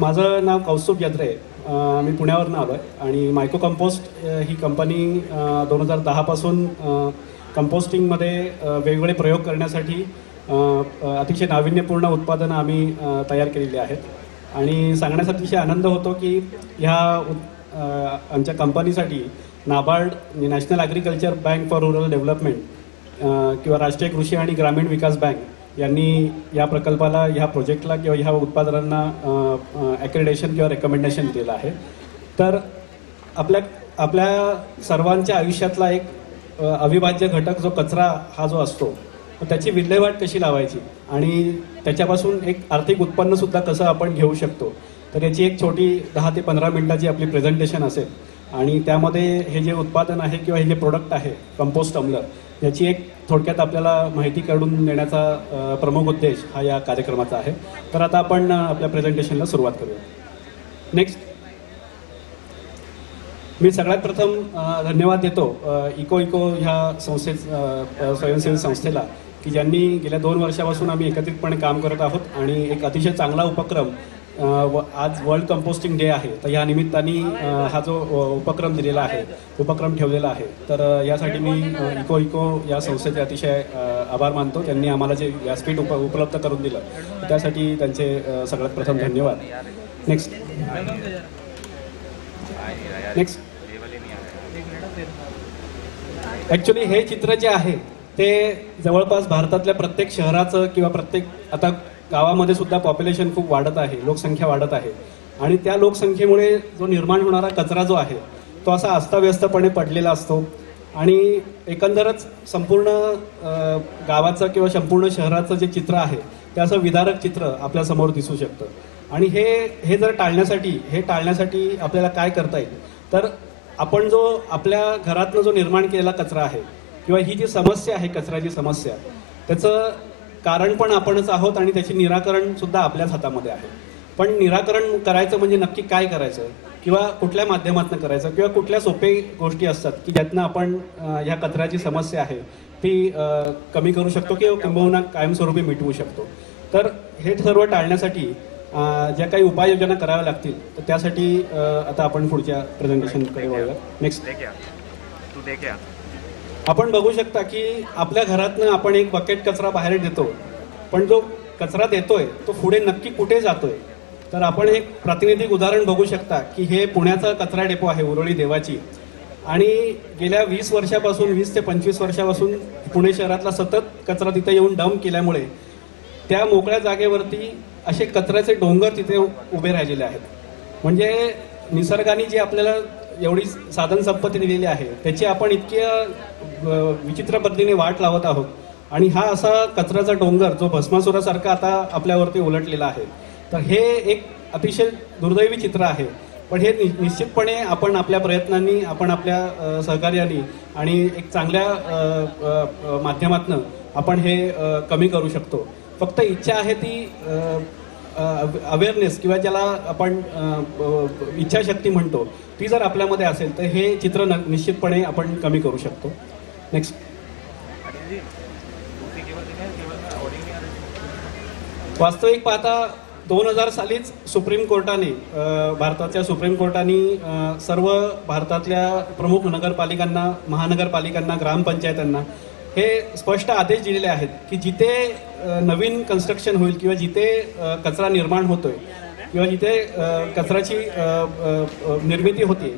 माझं नाव कौस्तुभ यात्रे. मी पुण्यावरून आलो आहे आणि मायक्रो कंपोस्ट ही कंपनी 2010 पासून कंपोस्टिंगमध्ये वेगवेगळे प्रयोग करण्यासाठी अतिशय नाविन्यपूर्ण उत्पादनं आम्ही तयार केलेली आहेत आणि सांगण्याचा अतिशय आनंद होतो की ह्या आमच्या कंपनीसाठी NABARD national agriculture bank for rural development किंवा राष्ट्रीय कृषी आणि ग्रामीण विकास बँक यांनी या प्रकल्पाला, ह्या प्रोजेक्टला किंवा ह्या उत्पादनांना ॲक्रेडिटेशन किंवा रेकमेंडेशन दिलेलं आहे. तर आपल्या सर्वांच्या आयुष्यातला एक अविभाज्य घटक जो कचरा हा जो असतो, त्याची विल्हेवाट कशी लावायची आणि त्याच्यापासून एक आर्थिक उत्पन्नसुद्धा कसं आपण घेऊ शकतो, तर याची एक छोटी 10 ते 15 मिनिटाची आपली प्रेझेंटेशन असेल आणि त्यामध्ये हे जे उत्पादन आहे किंवा हे जे प्रोडक्ट आहे कंपोस्ट अम्ल, याची एक थोडक्यात आपल्याला माहिती काढून देण्याचा प्रमुख उद्देश हा या कार्यक्रमाचा आहे. तर आता आपण आपल्या प्रेझेंटेशनला सुरुवात करूया. नेक्स्ट, मी सगळ्यात प्रथम धन्यवाद देतो इको ह्या स्वयंसेवी संस्थेला की ज्यांनी गेल्या 2 वर्षापासून आम्ही एकत्रितपणे काम करत आहोत आणि एक अतिशय चांगला उपक्रम, आज वर्ल्ड कंपोस्टिंग डे आहे, तर या निमित्ताने हा जो उपक्रम दिलेला आहे, उपक्रम ठेवलेला आहे. तर यासाठी मी इको या संस्थेचे अतिशय आभार मानतो. त्यांनी आम्हाला जे व्यासपीठ उपलब्ध करून दिलं त्यासाठी त्यांचे सगळ्यात प्रथम धन्यवाद. नेक्स्ट ॲक्च्युली हे चित्र जे आहे ते जवळपास भारतातल्या प्रत्येक शहराचं किंवा प्रत्येक, आता गावामध्ये सुद्धा पॉप्युलेशन खूप वाढत आहे, लोकसंख्या वाढत आहे आणि त्या लोकसंख्येमुळे जो निर्माण होणारा कचरा जो आहे तो असा अस्ताव्यस्तपणे पडलेला असतो आणि एकंदरच संपूर्ण गावाचं किंवा संपूर्ण शहराचं जे चित्र आहे ते असं विदारक चित्र आपल्यासमोर दिसू शकतं. आणि हे जर टाळण्यासाठी आपल्याला काय करता येईल, तर आपण जो आपल्या घरातनं जो निर्माण केलेला कचरा आहे किंवा ही जी समस्या आहे, कचऱ्याची समस्या, त्याचं कारण पण आपणच आहोत आणि त्याचे निराकरण सुद्धा आपल्याच हातामध्ये आहे. पण निराकरण करायचं म्हणजे नक्की काय करायचं किंवा कुठल्या माध्यमातून करायचं किंवा कुठल्या सोपे गोष्टी असतात की ज्यातनं आपण ह्या कचऱ्याची समस्या आहे ती कमी करू शकतो किंवा किंबहुना कायमस्वरूपी मिटवू शकतो. तर हे सर्व टाळण्यासाठी ज्या काही उपाययोजना कराव्या लागतील, तर त्यासाठी आता आपण पुढच्या प्रेझेंटेशनकडे वळूया. नेक्स्ट, आपण बघू शकता की आपल्या घरातनं आपण एक बकेट कचरा बाहेर देतो, पण जो कचरा देतोय तो पुढे नक्की कुठे जातोय, तर आपण एक प्रातिनिधिक उदाहरण बघू शकता की हे पुण्याचा कचरा डेपो आहे, उरुळी देवाची. आणि गेल्या 20 वर्षापासून 20 ते 25 वर्षापासून पुणे शहरातला सतत कचरा तिथे येऊन डंप केल्यामुळे त्या मोकळ्या जागेवरती असे कचऱ्याचे डोंगर तिथे उभे राहिलेले आहेत. म्हणजे निसर्गाने जी आपल्याला एवढी साधन संपत्ती दिलेली आहे त्याची आपण इतक्या विचित्र पद्धतीने वाट लावत आहोत आणि हा असा कचऱ्याचा डोंगर जो भस्मासुरासारखा आता आपल्यावरती उलटलेला आहे. तर हे एक अतिशय दुर्दैवी चित्र आहे. पण हे निश्चितपणे आपण आपल्या प्रयत्नांनी, आपण आपल्या सहकार्याने आणि एक चांगल्या माध्यमातून आपण हे कमी करू शकतो. फक्त इच्छा आहे ती अवेअरनेस किंवा ज्याला आपण इच्छाशक्ती म्हणतो, ती जर आपल्यामध्ये असेल तर हे चित्र निश्चितपणे आपण कमी करू शकतो. नेक्स्ट, वास्तविक पाहता 2000 सालीच सुप्रीम कोर्टाने, भारताच्या सुप्रीम कोर्टाने सर्व भारतातल्या प्रमुख नगरपालिकांना, महानगरपालिकांना, ग्रामपंचायतांना हे स्पष्ट आदेश दिलेले आहेत की जिथे नवीन कन्स्ट्रक्शन होईल किंवा जिथे कचरा निर्माण होतोय किंवा जिथे कचऱ्याची निर्मिती होते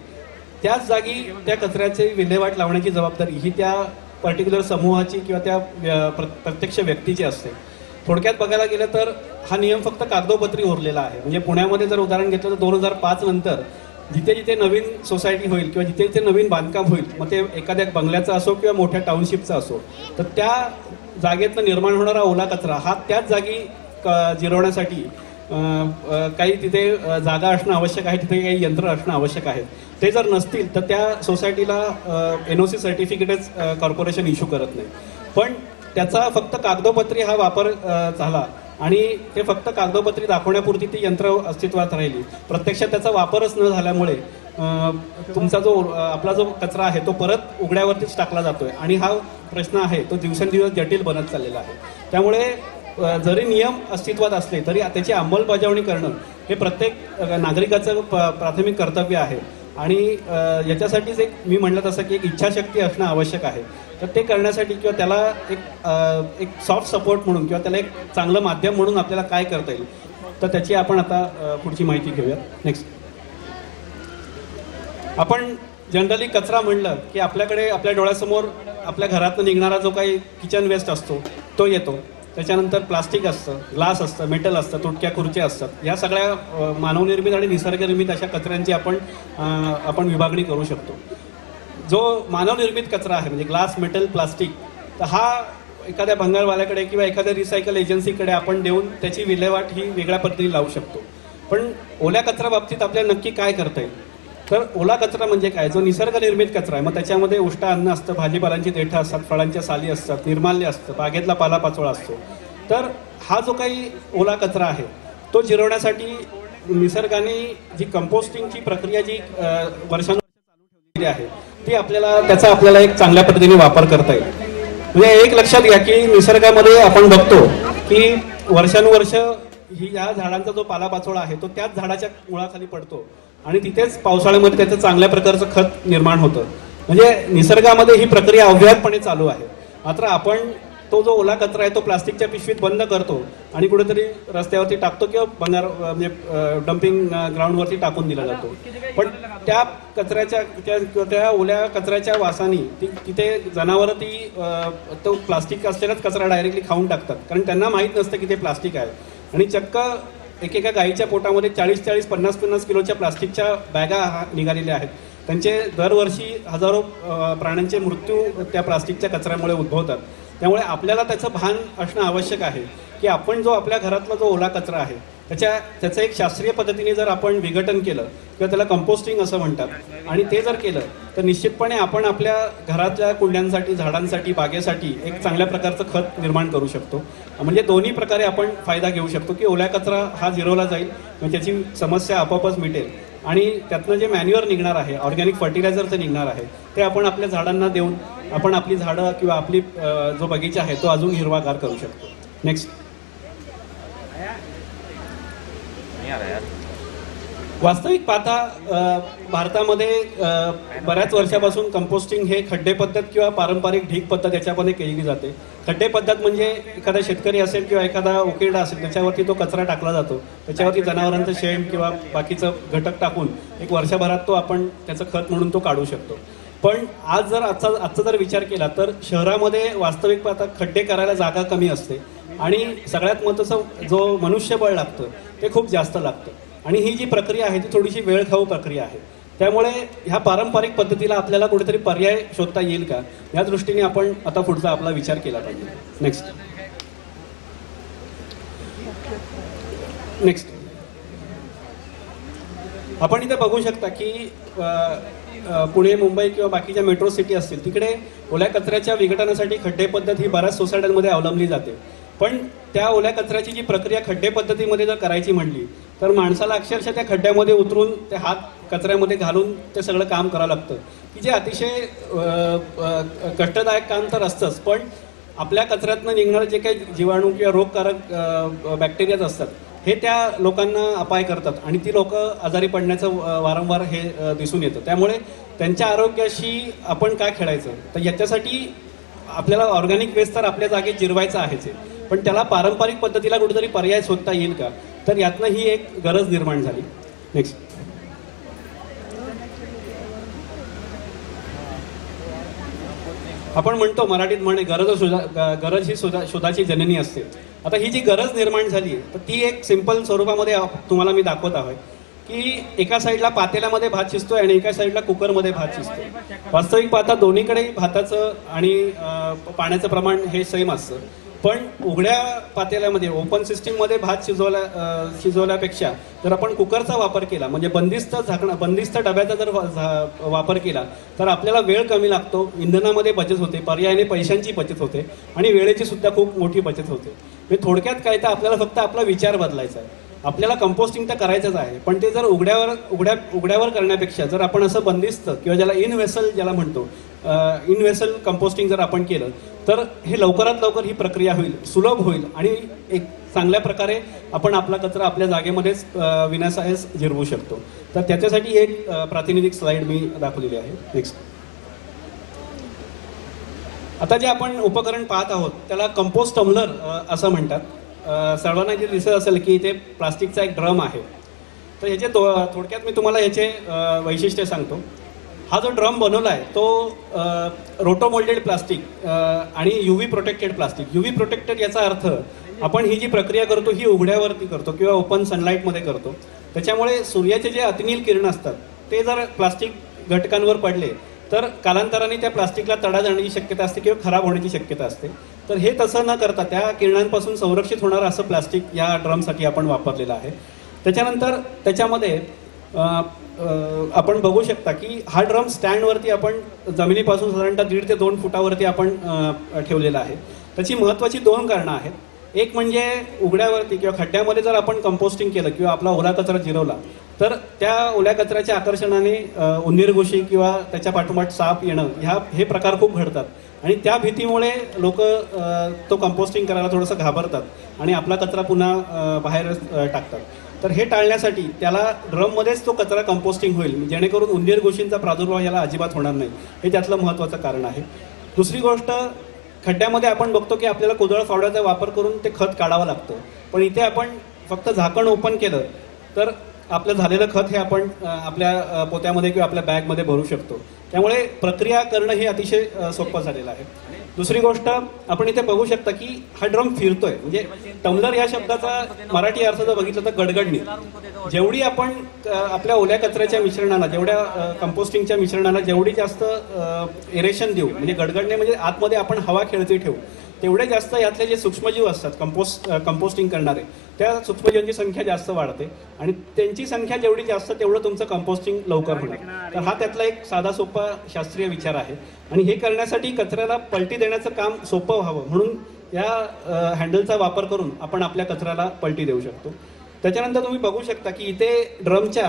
त्याच जागी त्या कचऱ्याची विल्हेवाट लावण्याची जबाबदारी ही त्या पर्टिक्युलर समूहाची किंवा त्या प्रत्यक्ष व्यक्तीची असते. थोडक्यात बघायला गेलं तर हा नियम फक्त कागदोपत्री उरलेला आहे. म्हणजे पुण्यामध्ये जर उदाहरण घेतलं तर 2005 नंतर जिथे जिथे नवीन सोसायटी होईल किंवा जिथे जिथे नवीन बांधकाम होईल, मग ते एखाद्या बंगल्याचं असो किंवा मोठ्या टाउनशिपचं असो, तर त्या जागेतनं निर्माण होणारा ओला कचरा हा त्याच जागी जिरवण्यासाठी काही तिथे जागा असणं आवश्यक आहे, तिथे काही यंत्र असणं आवश्यक आहे. ते जर नसतील तर त्या सोसायटीला NOC सर्टिफिकेटच कॉर्पोरेशन इश्यू करत नाही. पण त्याचा फक्त कागदोपत्री हा वापर झाला आणि ते फक्त कागदोपत्री दाखवण्यापुरती ती यंत्र अस्तित्वात राहिली. प्रत्यक्षात त्याचा वापरच न झाल्यामुळे तुमचा जो आपला जो कचरा आहे तो परत उघड्यावरतीच टाकला जातोय आणि हा प्रश्न आहे तो दिवसेंदिवस जटिल बनत चाललेला आहे. त्यामुळे जरी नियम अस्तित्वात असले तरी त्याची अंमलबजावणी करणं हे प्रत्येक नागरिकाचं प्राथमिक कर्तव्य आहे. आणि याच्यासाठीच एक मी म्हटलं तसं की एक इच्छाशक्ती असणं आवश्यक आहे. तर ते करण्यासाठी किंवा त्याला एक सॉफ्ट सपोर्ट म्हणून किंवा त्याला एक चांगलं माध्यम म्हणून आपल्याला काय करता येईल, तर त्याची आपण आता पुढची माहिती घेऊया. नेक्स्ट. आपण जनरली कचरा म्हणलं की आपल्याकडे आपल्या डोळ्यासमोर आपल्या घरातून निघणारा जो काही किचन वेस्ट असतो तो येतो. त्याच्यानंतर प्लास्टिक असतं, ग्लास असतं, मेटल असतं, तुटक्या खुर्च्या असतात. या सगळ्या मानवनिर्मित आणि निसर्गनिर्मित अशा कचऱ्यांची आपण विभागणी करू शकतो. जो मानवनिर्मित कचरा आहे म्हणजे ग्लास, मेटल, प्लास्टिक, तर हा एखाद्या भंगारवाल्याकडे किंवा एखाद्या रिसायकल एजन्सीकडे आपण देऊन त्याची विल्हेवाट ही वेगळ्या पद्धतीने लावू शकतो. पण ओल्या कचरा बाबतीत आपल्याला नक्की काय करता येईल, तर ओला कचरा म्हणजे काय, जो निसर्गनिर्मित कचरा आहे. मग त्याच्यामध्ये उष्ट अन्न असतं, भाजीपालांची देठं असतात, फळांच्या साली असतात, निर्माल्य असतं, बागेतला पालापाचोळा असतो. तर हा जो काही ओला कचरा आहे तो जिरवण्यासाठी निसर्गाने जी कंपोस्टिंगची प्रक्रिया जी वर्षानुवर्ष चालू ठेवलेली आहे ती त्याचा आपल्याला एक चांगल्या पद्धतीने वापर करता येईल. म्हणजे एक लक्षात घ्या की निसर्गामध्ये आपण बघतो की वर्षानुवर्ष या झाडांचा जो पालापाचोळा आहे तो त्याच झाडाच्या मुळाखाली पडतो आणि तिथेच पावसाळ्यामध्ये त्याचं चांगल्या प्रकारचं खत निर्माण होतं. म्हणजे निसर्गामध्ये ही प्रक्रिया अव्याहतपणे चालू आहे. मात्र आपण तो जो ओला कचरा आहे तो प्लास्टिकच्या पिशवीत बंद करतो आणि कुठेतरी रस्त्यावरती टाकतो किंवा म्हणजे डम्पिंग ग्राउंडवरती टाकून दिला जातो. पण त्या त्या ओल्या कचऱ्याच्या वासानी तिथे जनावरं तो प्लास्टिक असलेलाच कचरा डायरेक्टली खाऊन टाकतात, कारण त्यांना माहीत नसतं की ते प्लास्टिक आहे. आणि चक्क एकेका गाईच्या पोटामध्ये 40-40, 50-50 किलोच्या प्लास्टिकच्या बॅगा निघालेल्या आहेत. त्यांचे दरवर्षी हजारो प्राण्यांचे मृत्यू त्या प्लास्टिकच्या कचऱ्यामुळे उद्भवतात. त्यामुळे आपल्याला त्याचं भान असणं आवश्यक आहे की आपण जो आपल्या घरातला जो ओला कचरा आहे त्याचं एक शास्त्रीय पद्धतीने जर आपण विघटन केलं किंवा त्याला कंपोस्टिंग असं म्हणतात आणि ते जर केलं तर निश्चितपणे आपण आपल्या घरातल्या कुंड्यांसाठी, झाडांसाठी, बागेसाठी एक चांगल्या प्रकारचं खत निर्माण करू शकतो. म्हणजे दोन्ही प्रकारे आपण फायदा घेऊ शकतो की ओल्या कचरा हा जिरवला जाईल म्हणजे त्याची समस्या आपोआपच मिटेल आणि त्यातनं जे मॅन्युअर निघणार आहे, ऑर्गॅनिक फर्टिलायझरचं निघणार आहे, ते आपण आपल्या झाडांना देऊन आपण आपली झाडं किंवा आपली जो बगीचा आहे तो अजून हिरवागार करू शकतो. नेक्स्ट. वास्तविक पाहता भारतामध्ये बऱ्याच वर्षापासून कंपोस्टिंग हे खड्डे पद्धत किंवा पारंपरिक ढीग पद्धत याच्यामध्ये केली जाते. खड्डे पद्धत म्हणजे एखादा शेतकरी असेल किंवा एखादा उकिरडा असेल त्याच्यावरती तो कचरा टाकला जातो, त्याच्यावरती जनावरांचं शेण किंवा बाकीचं घटक टाकून एक वर्षभरात तो आपण त्याचं खत म्हणून तो काढू शकतो. पण आजचा जर विचार केला तर शहरामध्ये वास्तविक पाहता खड्डे करायला जागा कमी असते आणि सगळ्यात महत्त्वाचं जो मनुष्यबळ लागतं ते खूप जास्त लागतं आणि ही जी प्रक्रिया आहे ती थोडीशी वेळखाऊ प्रक्रिया आहे. त्यामुळे ह्या पारंपरिक पद्धतीला आपल्याला कुठेतरी पर्याय शोधता येईल का, या दृष्टीने आपण आता पुढचा आपला विचार केला पाहिजे. नेक्स्ट. आपण इथे बघू शकता की पुणे, मुंबई किंवा बाकीच्या मेट्रो सिटी असतील तिकडे ओल्या कचऱ्याच्या विघटनासाठी खड्डे पद्धत ही बऱ्याच सोसायट्यांमध्ये अवलंबली जाते. पण त्या ओल्या कचऱ्याची जी प्रक्रिया खड्डे पद्धतीमध्ये जर करायची म्हणली तर माणसाला अक्षरशः त्या खड्ड्यामध्ये उतरून ते हात कचऱ्यामध्ये घालून ते सगळं काम करावं लागतं की जे अतिशय कष्टदायक काम तर असतंच. पण आपल्या कचऱ्यातनं निघणारे जे काही जीवाणू किंवा रोगकारक बॅक्टेरियाज असतात हे त्या लोकांना अपाय करतात आणि ती लोक आजारी पडण्याचं वारंवार हे दिसून येतं. त्यामुळे त्यांच्या आरोग्याशी आपण काय खेळायचं, तर याच्यासाठी आपल्याला ऑर्गॅनिक वेस्ट तर आपल्या जागेत जिरवायचा आहेच, पण त्याला पारंपरिक पद्धतीला कुठेतरी पर्याय शोधता येईल का, तर यातनं ही एक गरज निर्माण झाली. नेक्स्ट. आपण म्हणतो मराठीत म्हणे गरज ही शोधाची जननी असते. आता ही जी गरज निर्माण झाली तर ती एक सिंपल स्वरूपामध्ये तुम्हाला मी दाखवत आहे की एका साईडला पातेल्यामध्ये भात शिजतोय आणि एका साईडला कुकरमध्ये भात शिजतोय. वास्तविक पाहता दोन्हीकडे भाताचं आणि पाण्याचं प्रमाण हे सेम असतं, पण उघड्या पातेल्यामध्ये ओपन सिस्टीममध्ये भात शिजवल्यापेक्षा जर आपण कुकरचा वापर केला म्हणजे बंदिस्त डब्याचा जर वापर केला तर आपल्याला वेळ कमी लागतो, इंधनामध्ये बचत होते, पर्यायाने पैशांची बचत होते आणि वेळेची सुद्धा खूप मोठी बचत होते. म्हणजे थोडक्यात काय तर आपल्याला फक्त आपला विचार बदलायचा आहे. आपल्याला कंपोस्टिंग तर करायचंच आहे, पण ते जर उघड्यावर करण्यापेक्षा जर आपण असं बंदिस्त किंवा ज्याला इन वेसल म्हणतो इन वेसल कंपोस्टिंग जर आपण केलं तर हे लवकरात लवकर ही प्रक्रिया होईल, सुलभ होईल आणि एक चांगल्या प्रकारे आपण आपला कचरा आपल्या जागेमध्येच विनासायास जिरवू शकतो. तर त्याच्यासाठी एक प्रातिनिधिक स्लाइड मी दाखवलेली आहे. नेक्स्ट. आता जे आपण उपकरण पाहत आहोत त्याला कंपोस्ट टम्बलर असं म्हणतात. सर्वांना जे दिसत असेल की इथे प्लास्टिकचा एक ड्रम आहे. तर ह्याचे थोडक्यात मी तुम्हाला ह्याचे वैशिष्ट्य सांगतो. हा जो ड्रम बनवला आहे तो रोटोमोल्डेड प्लास्टिक आणि UV protected plastic. UV protected याचा अर्थ आपण ही जी प्रक्रिया करतो ही उघड्यावरती करतो किंवा ओपन सनलाईटमध्ये करतो. त्याच्यामुळे सूर्याचे जे अतिनील किरण असतात ते जर प्लास्टिक घटकांवर पडले तर कालांतराने त्या प्लास्टिकला तडा जाण्याची शक्यता असते किंवा खराब होण्याची शक्यता असते. तर हे तसं न करता त्या किरणांपासून संरक्षित होणारं असं प्लास्टिक या ड्रमसाठी आपण वापरलेलं आहे. त्याच्यानंतर त्याच्यामध्ये आपण बघू शकता की हा ड्रम स्टँडवरती आपण जमिनीपासून साधारणतः 1.5 ते 2 फुटावरती आपण ठेवलेला आहे. त्याची महत्त्वाची 2 कारणं आहेत. एक म्हणजे उघड्यावरती किंवा खड्ड्यामध्ये जर आपण कंपोस्टिंग केलं किंवा आपला ओला कचरा जिरवला तर त्या ओल्या कचऱ्याच्या आकर्षणाने उंदीर घुशी किंवा त्याच्या पाठोपाठ साप येणं हे प्रकार खूप घडतात आणि त्या भीतीमुळे लोक तो कंपोस्टिंग करायला थोडंसं घाबरतात आणि आपला कचरा पुन्हा बाहेर टाकतात. तर हे टाळण्यासाठी त्याला ड्रममध्येच तो कचरा कंपोस्टिंग होईल जेणेकरून उंदीर घुशींचा प्रादुर्भाव याला अजिबात होणार नाही. हे त्यातलं महत्त्वाचं कारण आहे. दुसरी गोष्ट, खड्ड्यामध्ये आपण बघतो की आपल्याला कुदळ फावड्याचा वापर करून ते खत काढावं लागतं. पण इथे आपण फक्त झाकण ओपन केलं तर आपलं झालेलं खत हे आपण आपल्या पोत्यामध्ये किंवा आपल्या बॅगमध्ये भरू शकतो. त्यामुळे प्रक्रिया करणं हे अतिशय सोपं झालेलं आहे. दुसरी गोष्ट, आपण इथे बघू शकता की हा ड्रम फिरतोय. म्हणजे टम्बलर या शब्दाचा मराठी अर्थ जर बघितलं तर गडगडणी. जेवढी आपण आपल्या ओल्या कचऱ्याच्या मिश्रणाला, जेवढ्या कंपोस्टिंगच्या मिश्रणाला जेवढी जास्त एरेशन देऊ, म्हणजे गडगडणे म्हणजे आतमध्ये आपण हवा खेळती ठेवू, तेवढे जास्त यातले जे सूक्ष्मजीव असतात कंपोस्टिंग करणारे त्या सूक्ष्मजीवांची संख्या जास्त वाढते आणि त्यांची संख्या जेवढी जास्त तेवढं तुमचं कंपोस्टिंग लवकर होणार. तर हा त्यातला एक साधा सोपा शास्त्रीय विचार आहे आणि हे करण्यासाठी कचऱ्याला पलटी देण्याचं काम सोपं व्हावं म्हणून या हँडलचा वापर करून आपण आपल्या कचऱ्याला पलटी देऊ शकतो. त्याच्यानंतर तुम्ही बघू शकता की इथे ड्रमच्या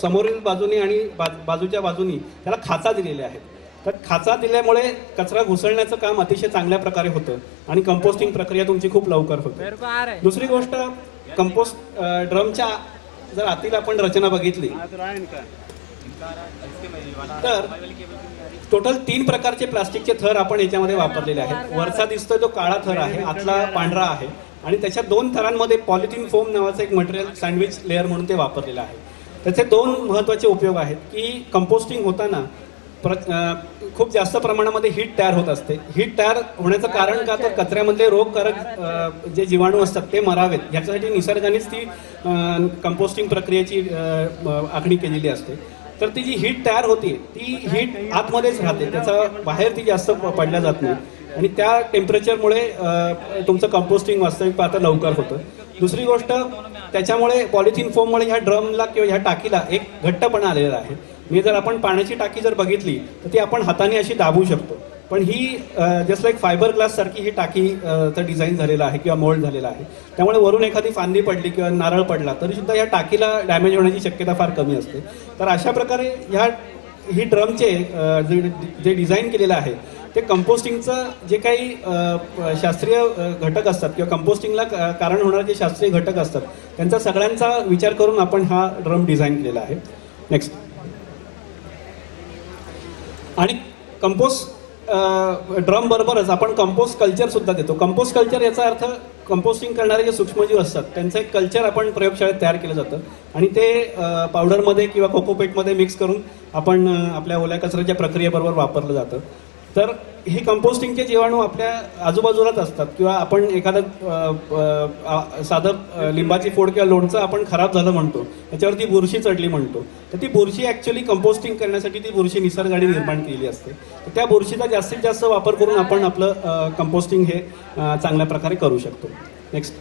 समोरील बाजूनी आणि बाजूच्या बाजूनी त्याला खाचा दिलेल्या आहेत. तर खाचा दिल्यामुळे कचरा घुसळण्याचं काम अतिशय चांगल्या प्रकारे होतं आणि कंपोस्टिंग प्रक्रिया तुमची खूप लवकर होते. दुसरी गोष्ट, कंपोस्ट ड्रमच्या जर आतील आपण रचना बघितली तर टोटल 3 प्रकारचे प्लास्टिकचे थर आपण याच्यामध्ये वापरलेले आहेत. वरचा दिसतोय तो काळा थर आहे, आतला पांढरा आहे आणि त्याच्या 2 थरांमध्ये पॉलिथिन फोम नावाचं एक मटेरियल सँडविच लेअर म्हणून ते वापरलेलं आहे. त्याचे 2 महत्त्वाचे उपयोग आहेत की कंपोस्टिंग होताना खूप जास्त प्रमाणामध्ये हीट तयार होत असते. हीट तयार होण्याचं कारण का, तर कचऱ्यामधले रोगकारक जे जीवाणू असतात ते मरावेत याच्यासाठी निसर्गानेच ती कंपोस्टिंग प्रक्रियेची आखणी केलेली असते. तर ती जी हीट तयार होते ती हीट आतमध्येच राहते, त्याचा बाहेर ती जास्त पडल्या जात नाही आणि त्या टेम्परेचरमुळे तुमचं कंपोस्टिंग वास्तविक पाहता लवकर होतं. दुसरी गोष्ट, त्याच्यामुळे पॉलिथिन फोममुळे ह्या ड्रमला किंवा ह्या टाकीला एक घट्टपणा आलेला आहे. म्हणजे जर आपण पाण्याची टाकी जर बघितली तर ती आपण हाताने अशी दाबू शकतो, पण ही जस्ट लाईक फायबर ग्लास सारखी ही टाकी डिझाईन झालेला आहे किंवा मोल्ड झालेला आहे. त्यामुळे वरून एखादी फांदी पडली किंवा नारळ पडला तरी सुद्धा या टाकीला डॅमेज होण्याची शक्यता फार कमी असते. तर अशा प्रकारे ही ड्रमचे जे डिझाईन केलेलं आहे ते कंपोस्टिंगचं जे काही शास्त्रीय घटक असतात किंवा कंपोस्टिंगला कारण होणारे जे शास्त्रीय घटक असतात त्यांचा सगळ्यांचा विचार करून आपण हा ड्रम डिझाईन केलेला आहे. नेक्स्ट. आणि कंपोस्ट ड्रम बरोबरच आपण कंपोस्ट कल्चर सुद्धा देतो. कंपोस्ट कल्चर याचा अर्थ कंपोस्टिंग करणारे जे सूक्ष्मजीव असतात त्यांचं एक कल्चर आपण प्रयोगशाळेत तयार केलं जातं आणि ते पावडरमध्ये किंवा कोकोपीटमध्ये मिक्स करून आपण आपल्या ओल्या कचऱ्याच्या प्रक्रियेबरोबर वापरलं जातं. तर हे कंपोस्टिंगचे जीवाणू आपल्या आजूबाजूलाच असतात किंवा आपण एखादं साधं लिंबाची फोड किंवा लोणचं आपण खराब झालं म्हणतो, त्याच्यावरती बुरशी चढली म्हणतो, तर ती बुरशी ॲक्च्युली कंपोस्टिंग करण्यासाठी ती बुरशी निसर्गाने निर्माण केलेली असते. तर त्या बुरशीचा जास्तीत जास्त वापर करून आपण आपलं कंपोस्टिंग हे चांगल्या प्रकारे करू शकतो. नेक्स्ट.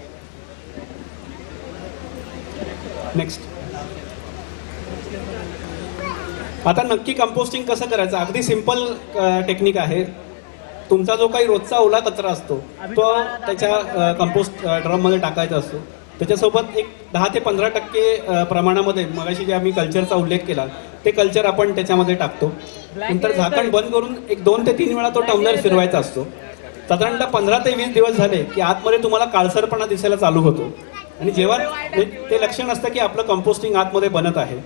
आता नक्की कंपोस्टिंग कसं करायचं, अगदी सिंपल टेक्निक आहे. तुमचा जो काही रोजचा ओला कचरा असतो तो त्याच्या कंपोस्ट ड्रममध्ये टाकायचा असतो. त्याच्यासोबत एक 10 ते 15% प्रमाणामध्ये मगाशी जे आम्ही कल्चरचा उल्लेख केला ते कल्चर आपण त्याच्यामध्ये टाकतो. नंतर झाकण बंद करून एक 2 ते 3 वेळा तो टम्बलर फिरवायचा असतो. साधारणतः 15 ते 20 दिवस झाले की आतमध्ये तुम्हाला काळसरपणा दिसायला चालू होतो आणि जेव्हा ते लक्षण असतं की आपलं कंपोस्टिंग आतमध्ये बनत आहे.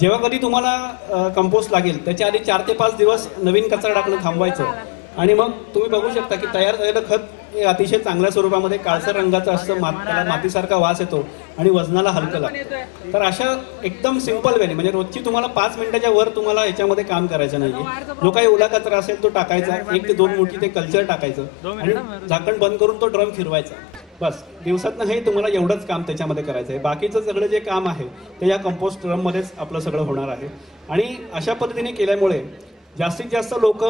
जेव्हा कधी तुम्हाला कंपोस्ट लागेल त्याच्या आधी 4 ते 5 दिवस नवीन कचरा टाकणं थांबवायचं आणि मग तुम्ही बघू शकता की तयार झालेलं खत हे अतिशय चांगल्या स्वरूपामध्ये काळसर रंगाचं असतं, त्याला मातीसारखा वास येतो आणि वजनाला हलकं लागतं. तर अशा एकदम सिंपल वेने म्हणजे रोजची तुम्हाला 5 मिनिटाच्या वर तुम्हाला याच्यामध्ये काम करायचं नाहीये. जो काही ओला कचरा असेल तो टाकायचा, 1 ते 2 मुठी ते कल्चर टाकायचं आणि झाकण बंद करून तो ड्रम फिरवायचा. बस दिवसातनं हे तुम्हाला एवढंच काम त्याच्यामध्ये करायचं आहे. बाकीचं सगळं जे काम आहे ते या कंपोस्ट ड्रममध्येच आपलं सगळं होणार आहे. आणि अशा पद्धतीने केल्यामुळे जास्तीत जास्त लोक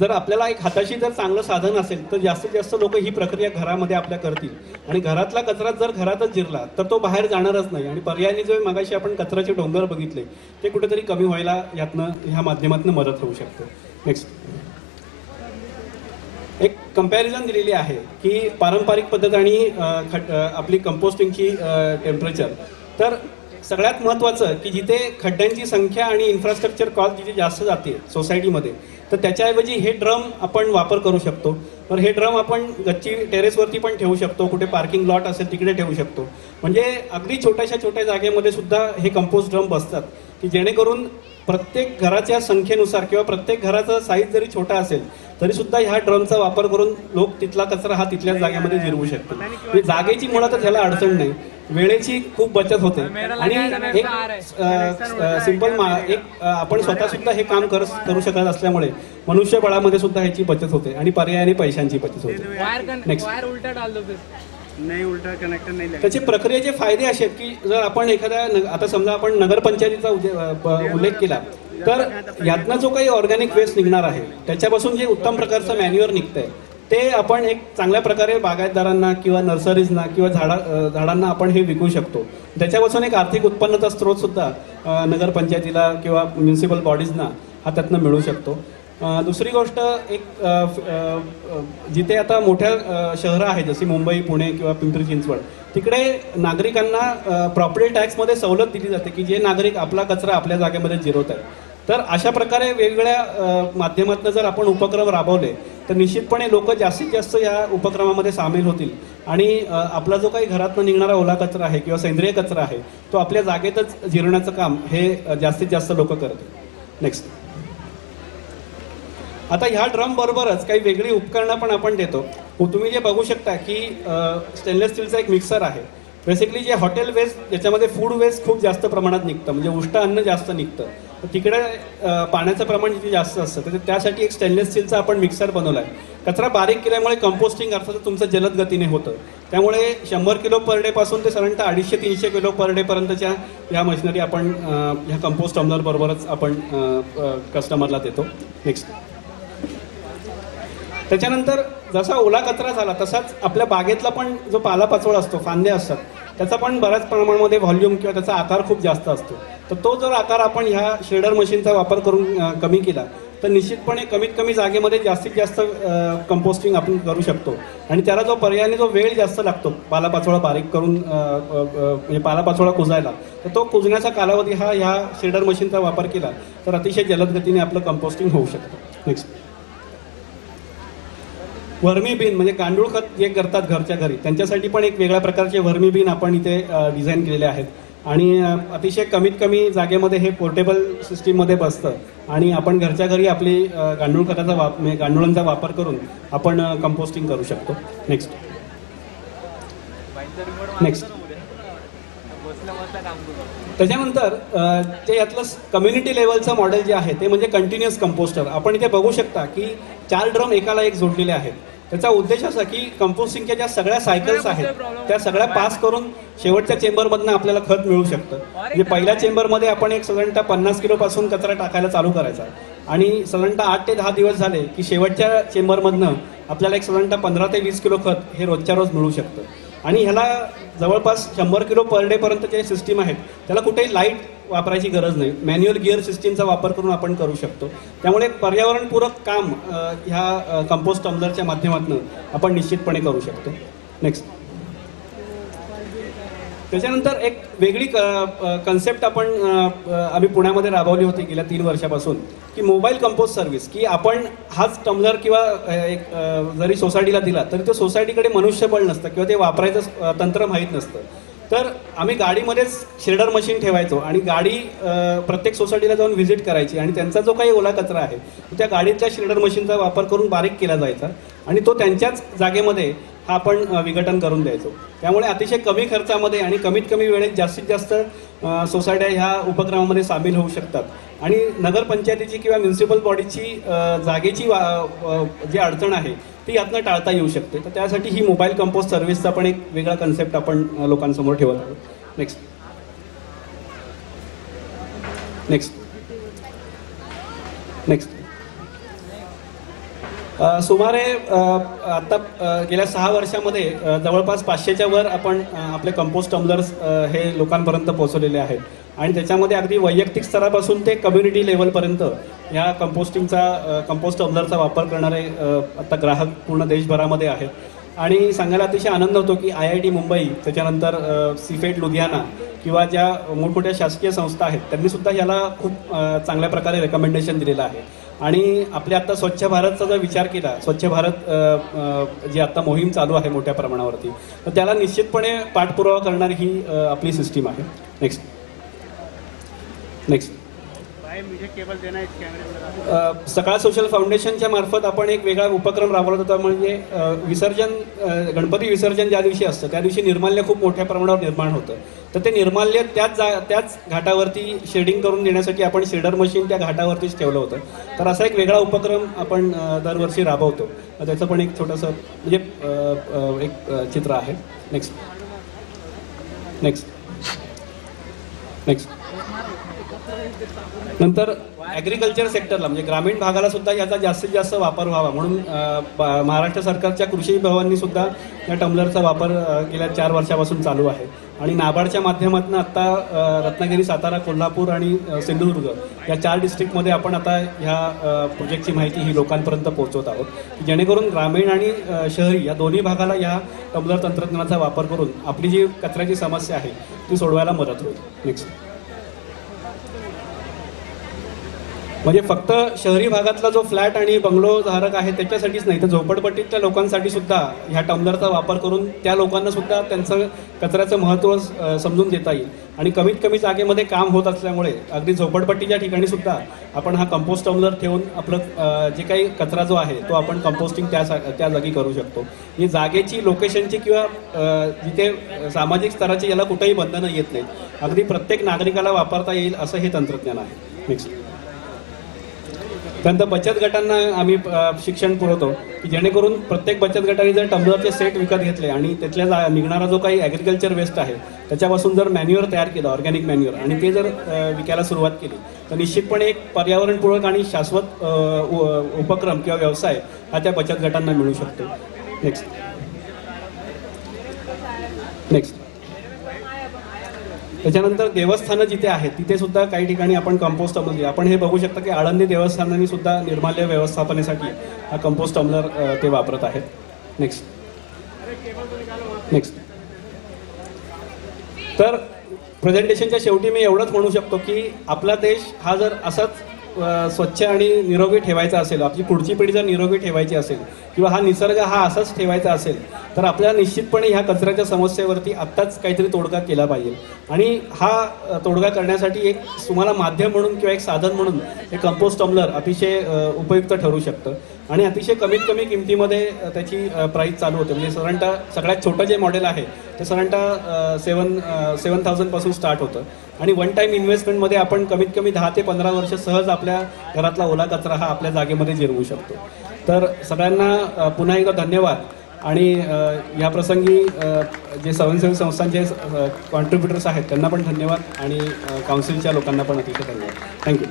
जर आपल्याला एक हाताशी जर चांगलं साधन असेल तर जास्तीत जास्त लोक ही प्रक्रिया घरामध्ये आपल्या करतील आणि घरातला कचरा जर घरातच जिरला तर तो बाहेर जाणारच नाही आणि पर्यायाने जो मगाशी आपण कचऱ्याचे डोंगर बघितले ते कुठेतरी कमी व्हायला ह्या माध्यमातून मदत होऊ शकते. नेक्स्ट एक कंपॅरिझन दिलेली आहे की पारंपरिक पद्धत आणि आपली कंपोस्टिंगची टेम्परेचर. तर सगळ्यात महत्त्वाचं की जिथे खड्ड्यांची संख्या आणि इन्फ्रास्ट्रक्चर कॉस्ट जिथे जास्त जाते सोसायटीमध्ये तर त्याच्याऐवजी हे ड्रम आपण वापर करू शकतो. तर हे ड्रम आपण गच्ची टेरेसवरती पण ठेवू शकतो, कुठे पार्किंग लॉट असेल तिकडे ठेवू शकतो. म्हणजे अगदी छोट्या जागेमध्ये सुद्धा हे कंपोस्ट ड्रम बसतात की जेणेकरून प्रत्येक घराच्या संख्येनुसार किंवा प्रत्येक घराचा साईज जरी छोटा असेल तरी सुद्धा ह्या ड्रमचा वापर करून लोक तिथला कचरा हा तिथल्याच जागेमध्ये जिरवू शकतो. जागेची मुळातच ह्याला अडचण नाही, वेळेची खूप बचत होते आणि एक सिंपल आपण स्वतः सुद्धा हे काम करू शकत असल्यामुळे मनुष्यबळामध्ये सुद्धा ह्याची बचत होते आणि पर्यायाने पैशांची बचत होते. नेक्स्ट नाही उलटा कनेक्टर नाही. त्याचे प्रक्रियेचे फायदे असे आहेत की जर आपण एखाद्या आता समजा आपण नगरपंचायतीचा उल्लेख केला तर यातनं जो काही ऑर्गॅनिक वेस्ट निघणार आहे त्याच्यापासून जे उत्तम प्रकारचं मॅन्युअर निघतंय ते आपण एक चांगल्या प्रकारे बागायतदारांना किंवा नर्सरीजना किंवा झाडांना आपण हे विकू शकतो. त्याच्यापासून एक आर्थिक उत्पन्नाचा स्रोत सुद्धा नगरपंचायतीला किंवा म्युन्सिपल बॉडीजना हा त्यातनं मिळू शकतो. दुसरी गोष्ट एक जिथे आता मोठ्या शहरं आहेत जशी मुंबई, पुणे किंवा पिंपरी चिंचवड तिकडे नागरिकांना प्रॉपर्टी टॅक्समध्ये सवलत दिली जाते की जे नागरिक आपला कचरा आपल्या जागेमध्ये जिरवत आहेत. तर अशा प्रकारे वेगवेगळ्या माध्यमातून जर आपण उपक्रम राबवले तर निश्चितपणे लोक जास्तीत जास्त या उपक्रमामध्ये सामील होतील आणि आपला जो काही घरातून निघणारा ओला कचरा आहे किंवा सेंद्रिय कचरा आहे तो आपल्या जागेतच जिरवण्याचं काम हे जास्तीत जास्त लोक करतील. नेक्स्ट आता ह्या ड्रम बरोबरच काही वेगळी उपकरणं पण आपण देतो. तुम्ही जे बघू शकता की स्टेनलेस स्टीलचा एक मिक्सर आहे. बेसिकली जे हॉटेल वेस्ट ज्याच्यामध्ये फूड वेस्ट खूप जास्त प्रमाणात निघतं म्हणजे उष्ट अन्न जास्त निघतं तर तिकडे पाण्याचं प्रमाण जिथे जास्त असतं तर त्यासाठी एक स्टेनलेस स्टीलचा आपण मिक्सर बनवला आहे. कचरा बारीक केल्यामुळे कंपोस्टिंग अर्थात तुमचं जलद गतीने होतं. त्यामुळे 100 किलो पर डे पासून ते साधारणतः 250-300 किलो पर डे पर्यंतच्या ह्या मशिनरी आपण ह्या कंपोस्ट टम्बलर बरोबरच आपण कस्टमरला देतो. नेक्स्ट त्याच्यानंतर जसा ओला कचरा झाला तसाच आपल्या बागेतला पण जो पालापाचोळा असतो, फांदे असतात, त्याचा पण बऱ्याच प्रमाणामध्ये व्हॉल्यूम किंवा त्याचा आकार खूप जास्त असतो. तर तो जर आकार आपण ह्या शेडर मशीनचा वापर करून कमी केला तर निश्चितपणे कमीत कमी जागेमध्ये जास्तीत जास्त कंपोस्टिंग आपण करू शकतो. आणि त्याला जो पर्यायाने जो वेळ जास्त लागतो पालापाचोळा बारीक करून म्हणजे पालापाचोळा कुजायला तर तो कुजण्याचा कालावधी हा ह्या शेडर मशीनचा वापर केला तर अतिशय जलद गतीने आपलं कंपोस्टिंग होऊ शकतं. नेक्स्ट वर्मी बिन म्हणजे गांडूळ खत जे करतात घरच्या घरी त्यांच्यासाठी पण एक वेगळ्या प्रकारचे वर्मी बिन आपण इथे डिझाईन केलेले आहेत आणि अतिशय कमीत कमी जागेमध्ये हे पोर्टेबल सिस्टीममध्ये बसतं आणि आपण घरच्या घरी आपली गांडूळ खताचा गांडुळांचा वापर करून आपण कंपोस्टिंग करू शकतो. नेक्स्ट त्याच्यानंतर ते यातलं कम्युनिटी लेवलचं मॉडेल जे आहे ते म्हणजे कंटिन्युअस कंपोस्टर. आपण इथे बघू शकता की 4 ड्रम एकाला एक जोडलेले आहेत. त्याचा उद्देश असा की कंपोस्टिंगच्या ज्या सगळ्या सायकल्स आहेत त्या सगळ्या पास करून शेवटच्या चेंबरमधनं आपल्याला खत मिळू शकतं. म्हणजे पहिल्या चेंबरमध्ये आपण एक साधारणतः 50 किलोपासून कचरा टाकायला चालू करायचा आणि साधारणतः 8 ते 10 दिवस झाले की शेवटच्या चेंबरमधनं आपल्याला एक साधारणतः 15 ते 20 किलो खत हे रोजच्या रोज मिळू शकतं. आणि ह्याला जवळपास 100 किलो पर डे पर्यंत जे सिस्टीम आहेत त्याला कुठेही लाईट वापरायची गरज नाही. मॅन्युअल गिअर सिस्टीमचा वापर करून आपण करू शकतो. त्यामुळे पर्यावरणपूरक काम ह्या कंपोस्ट टम्बलरच्या माध्यमातून आपण निश्चितपणे करू शकतो. नेक्स्ट त्याच्यानंतर एक वेगळी कन्सेप्ट आम्ही पुण्यामध्ये राबवली होती गेल्या 3 वर्षापासून, की मोबाईल कंपोस्ट सर्व्हिस, की आपण हाच टम्बलर किंवा एक जरी सोसायटीला दिला तरी तो सोसायटीकडे मनुष्यबळ नसतं किंवा ते वापरायचं तंत्र माहीत नसतं. तर आम्ही गाडीमध्येच शिल्डर मशीन ठेवायचो आणि गाडी प्रत्येक सोसायटीला जाऊन व्हिजिट करायची आणि त्यांचा जो काही ओला कचरा आहे तो त्या गाडीतल्या शिल्डर मशीनचा वापर करून बारीक केला जायचा आणि तो त्यांच्याच जागेमध्ये हा आपण विघटन करून द्यायचो. त्यामुळे अतिशय कमी खर्चामध्ये आणि कमीत कमी वेळेत जास्तीत जास्त सोसायट्या ह्या उपक्रमामध्ये सामील होऊ शकतात आणि नगरपंचायतीची किंवा म्युन्सिपल बॉडीची जागेची जी अडचण आहे ती यातनं टाळता येऊ शकते. तर त्यासाठी ही मोबाईल कंपोस्ट सर्व्हिसचा पण एक वेगळा कन्सेप्ट आपण लोकांसमोर ठेवत आहोत. नेक्स्ट नेक्स्ट नेक्स्ट सुमारे आत्ता गेल्या 6 वर्षामध्ये जवळपास 500च्या वर आपण आपले कंपोस्ट टम्बलर्स हे लोकांपर्यंत पोहोचवलेले आहेत आणि त्याच्यामध्ये अगदी वैयक्तिक स्तरापासून ते कम्युनिटी लेवलपर्यंत ह्या कंपोस्ट टम्बलरचा वापर करणारे आता ग्राहक पूर्ण देशभरामध्ये आहेत. आणि सांगायला अतिशय आनंद होतो की IIT मुंबई, त्याच्यानंतर सीफेट लुधियाना किंवा ज्या मोठमोठ्या शासकीय संस्था आहेत त्यांनीसुद्धा याला खूप चांगल्या प्रकारे रेकमेंडेशन दिलेलं आहे. आणि आपल्या आत्ता स्वच्छ भारतचा जर विचार केला, स्वच्छ भारत जी आत्ता मोहीम चालू आहे मोठ्या प्रमाणावरती, तर त्याला निश्चितपणे पाठपुरावा करणारी ही आपली सिस्टीम आहे. नेक्स्ट नेक्स्ट भाई मुझे केबल देना है इस कैमरे में. सकाळ सोशल फाउंडेशनच्या मार्फत आपण एक वेगळा उपक्रम राबवत होता, म्हणजे गणपती विसर्जन ज्या दिवशी असतं त्या दिवशी निर्माल्य खूप मोठ्या प्रमाणावर निर्माण होतं. तर ते निर्माल्य त्याच घाटावरती शेडिंग करून देण्यासाठी आपण शेडर मशीन त्या घाटावरतीच ठेवलं होतं. तर असा एक वेगळा उपक्रम आपण दरवर्षी राबवतो. त्याचं पण एक छोटंसं म्हणजे एक चित्र आहे. नेक्स्ट नेक्स्ट नेक्स्ट नंतर ॲग्रिकल्चर सेक्टरला म्हणजे ग्रामीण भागाला सुद्धा याचा जास्तीत जास्त वापर व्हावा म्हणून महाराष्ट्र सरकारच्या कृषी विभागांनी सुद्धा या टम्बलरचा वापर गेल्या 4 वर्षापासून चालू आहे. आणि नाबार्डच्या माध्यमातून आत्ता रत्नागिरी, सातारा, कोल्हापूर आणि सिंधुदुर्ग या 4 डिस्ट्रिक्टमध्ये आपण आता ह्या प्रोजेक्टची माहिती ही लोकांपर्यंत पोहोचवत आहोत, जेणेकरून ग्रामीण आणि शहरी या दोन्ही भागाला या टम्बलर तंत्रज्ञानाचा वापर करून आपली जी कचऱ्याची समस्या आहे ती सोडवायला मदत होईल. नेक्स्ट म्हणजे फक्त शहरी भागातला जो फ्लॅट आणि बंगलो धारक आहे त्याच्यासाठीच नाही, तर झोपडपट्टीतल्या लोकांसाठी सुद्धा ह्या टम्बलरचा वापर करून त्या लोकांना सुद्धा त्यांचं कचऱ्याचं महत्त्व समजून देता येईल. आणि कमीत कमी जागेमध्ये काम होत असल्यामुळे अगदी झोपडपट्टीच्या ठिकाणी सुद्धा आपण हा कंपोस्ट टम्बलर ठेवून आपलं जे काही कचरा जो आहे तो आपण कंपोस्टिंग त्या जागी करू शकतो. ही जागेची, लोकेशनची किंवा जिथे सामाजिक स्तराची याला कुठेही बंधनं येत नाहीत. अगदी प्रत्येक नागरिकाला वापरता येईल असं हे तंत्रज्ञान आहे. नेक्स्ट त्यानंतर बचत गटांना आम्ही शिक्षण पुरवतो की जेणेकरून प्रत्येक बचत गटाने जर टम्बलरचे सेट विकत घेतले आणि त्यातल्या निघणारा जो काही ॲग्रिकल्चर वेस्ट आहे त्याच्यापासून जर मॅन्युअर तयार केलं, ऑर्गॅनिक मॅन्युअर, आणि ते जर विकायला सुरुवात केली तर निश्चितपणे एक पर्यावरणपूरक आणि शाश्वत उपक्रम किंवा व्यवसाय हा त्या बचत गटांना मिळू शकतो. नेक्स्ट नेक्स्ट त्याच्यानंतर देवस्थानं जिथे आहेत तिथे सुद्धा काही ठिकाणी आपण कंपोस्ट टम्बलर, आपण हे बघू शकता की आळंदी देवस्थानांनी सुद्धा निर्माल्य व्यवस्थापनेसाठी हा कंपोस्ट टम्बलर ते वापरत आहेत. नेक्स्ट नेक्स्ट तर प्रेझेंटेशनच्या शेवटी मी एवढंच म्हणू शकतो की आपला देश हा जर असाच स्वच्छ आणि निरोगी ठेवायचा असेल, आपली पुढची पिढी जर निरोगी ठेवायची असेल किंवा हा निसर्ग हा असाच ठेवायचा असेल तर आपल्याला निश्चितपणे ह्या कचऱ्याच्या समस्येवरती आत्ताच काहीतरी तोडगा केला पाहिजे. आणि हा तोडगा करण्यासाठी एक तुम्हाला माध्यम म्हणून किंवा एक साधन म्हणून हे कंपोस्ट टम्बलर अतिशय उपयुक्त ठरू शकतं. आणि अतिशय कमीत कमी किमतीमध्ये त्याची प्राईस चालू होते. म्हणजे साधारणतः सगळ्यात छोटं जे मॉडेल आहे ते साधारणतः 7,000 स्टार्ट होतं. आणि वन टाईम इन्व्हेस्टमेंटमध्ये आपण कमीत कमी 10 ते 15 वर्ष सहज आपल्या घरातला ओला कचरा हा आपल्या जागेमध्ये जिरवू शकतो. तर सगळ्यांना पुन्हा एकदा धन्यवाद. आणि या प्रसंगी जे स्वयंसेवी संस्थांचे कॉन्ट्रीब्युटर्स आहेत त्यांना पण धन्यवाद आणि काउन्सिलच्या लोकांना पण अतिशय धन्यवाद. थँक्यू.